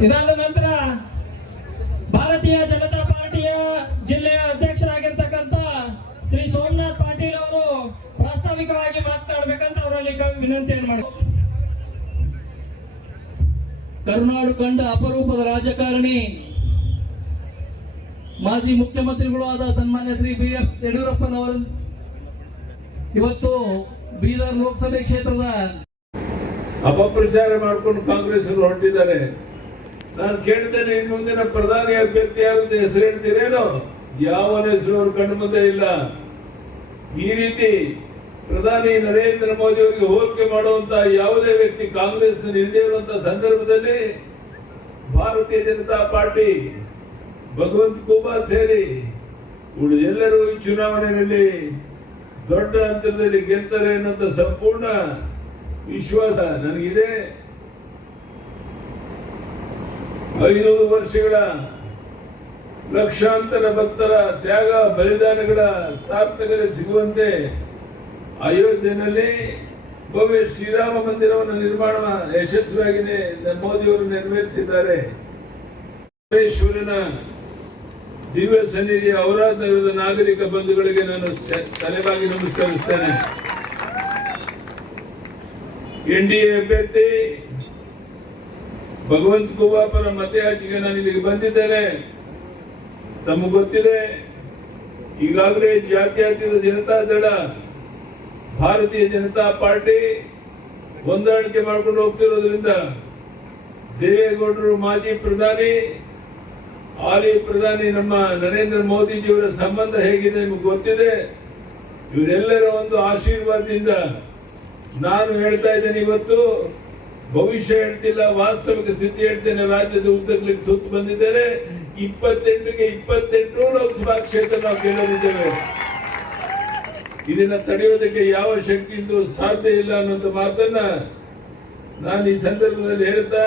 ಇದಾದ ನಂತರ ಭಾರತೀಯ ಜನತಾ ಪಾರ್ಟಿಯ ಜಿಲ್ಲೆಯ ಅಧ್ಯಕ್ಷರಾಗಿರ್ತಕ್ಕಂಥ ಶ್ರೀ ಸೋಮನಾಥ್ ಪಾಟೀಲ್ ಅವರು ಪ್ರಾಸ್ತಾವಿಕವಾಗಿ ಮಾತನಾಡಬೇಕಂತ ಅವರಲ್ಲಿ ವಿನಂತಿ ಮಾಡಿ. ಕರುನಾಡು ಕಂಡ ಅಪರೂಪದ ರಾಜಕಾರಣಿ ಮಾಜಿ ಮುಖ್ಯಮಂತ್ರಿಗಳು ಆದ ಸನ್ಮಾನ್ಯ ಶ್ರೀ ಬಿ ಎಸ್ ಯಡಿಯೂರಪ್ಪನವರು ಇವತ್ತು ಬೀದರ್ ಲೋಕಸಭೆ ಕ್ಷೇತ್ರದ ಅಪಪ್ರಚಾರ ಮಾಡಿಕೊಂಡು ಕಾಂಗ್ರೆಸ್ ಹೊರಟಿದ್ದಾರೆ. ನಾನು ಕೇಳ್ತೇನೆ ಇನ್ನು ಮುಂದಿನ ಪ್ರಧಾನಿ ಅಭ್ಯರ್ಥಿ ಯಾರು ಹೆಸರು ಹೇಳ್ತೀರೇನೋ? ಯಾವ ಹೆಸರು ಅವ್ರ ಕಣ್ಣು ಮುಂದೆ ಇಲ್ಲ. ಈ ರೀತಿ ಪ್ರಧಾನಿ ನರೇಂದ್ರ ಮೋದಿ ಅವರಿಗೆ ಹೋಲಿಕೆ ಮಾಡುವಂತ ಯಾವುದೇ ವ್ಯಕ್ತಿ ಕಾಂಗ್ರೆಸ್ ಇಲ್ಲದೇ ಇರುವಂತಹ ಸಂದರ್ಭದಲ್ಲಿ ಭಾರತೀಯ ಜನತಾ ಪಾರ್ಟಿ ಭಗವಂತ ಕುಮಾರ್ ಸೇರಿ ಉಳಿದೆಲ್ಲರೂ ಈ ಚುನಾವಣೆಯಲ್ಲಿ ದೊಡ್ಡ ಹಂತದಲ್ಲಿ ಗೆಲ್ತಾರೆ ಅನ್ನೋಂಥ ಸಂಪೂರ್ಣ ವಿಶ್ವಾಸ ನನಗಿದೆ. ಐನೂರು ವರ್ಷಗಳ ಲಕ್ಷಾಂತರ ಭಕ್ತರ ತ್ಯಾಗ ಬಲಿದಾನಗಳ ಸಾರ್ಥಕತೆ ಸಿಗುವಂತೆ ಅಯೋಧ್ಯೆಯಲ್ಲಿ ಭವ್ಯ ಶ್ರೀರಾಮ ಮಂದಿರವನ್ನು ನಿರ್ಮಾಣ ಯಶಸ್ವಿಯಾಗಿದೆ ಮೋದಿಯವರು ನೆರವೇರಿಸಿದ್ದಾರೆ. ದಿವ್ಯ ಸನ್ನಿಧಿಯ ಔರಾಧನದ ನಾಗರಿಕ ಬಂಧುಗಳಿಗೆ ನಾನು ತಲೆಬಾಗಿ ನಮಸ್ಕರಿಸ್ತೇನೆ. ಎನ್ ಡಿ ಎ ಅಭ್ಯರ್ಥಿ ಭಗವಂತ ಕುಬಾಪರ ಮತಯಾಚಿಗೆ ನಾನು ಇಲ್ಲಿಗೆ ಬಂದಿದ್ದೇನೆ. ತಮಗೆ ಗೊತ್ತಿದೆ, ಈಗಾಗಲೇ ಜಾತ್ಯಾತೀತ ಜನತಾ ದಳ, ಭಾರತೀಯ ಜನತಾ ಪಾರ್ಟಿ ಹೊಂದಾಣಿಕೆ ಮಾಡ್ಕೊಂಡು ಹೋಗ್ತಿರೋದ್ರಿಂದ ದೇವೇಗೌಡರು ಮಾಜಿ ಪ್ರಧಾನಿ ಹಾಲಿ ಪ್ರಧಾನಿ ನಮ್ಮ ನರೇಂದ್ರ ಮೋದಿಜಿಯವರ ಸಂಬಂಧ ಹೇಗಿದೆ ನಿಮಗೆ ಗೊತ್ತಿದೆ? ಇವರೆಲ್ಲರ ಒಂದು ಆಶೀರ್ವಾದದಿಂದ ನಾನು ಹೇಳ್ತಾ ಇದ್ದೇನೆ ಇವತ್ತು, ಭವಿಷ್ಯ ಹೇಳ್ತಿಲ್ಲ, ವಾಸ್ತವಿಕ ಸ್ಥಿತಿ ಹೇಳ್ತೇನೆ, ರಾಜ್ಯದ ಉದ್ದಗಲಿಕ್ಕೆ ಸುತ್ತು ಬಂದಿದ್ದೇನೆ. ಇಪ್ಪತ್ತೆಂಟಿಗೆ ಇಪ್ಪತ್ತೆಂಟು ಲೋಕಸಭಾ ಕ್ಷೇತ್ರ ನಾವು ಗೆಲ್ಲಲಿದ್ದೇವೆ ಇದನ್ನ ತಡೆಯೋದಕ್ಕೆ ಯಾವ ಶಕ್ತಿಯಿಂದ ಸಾಧ್ಯ ಇಲ್ಲ ಅನ್ನುವಂಥ ಮಾತನ್ನ ನಾನು ಈ ಸಂದರ್ಭದಲ್ಲಿ ಹೇಳ್ತಾ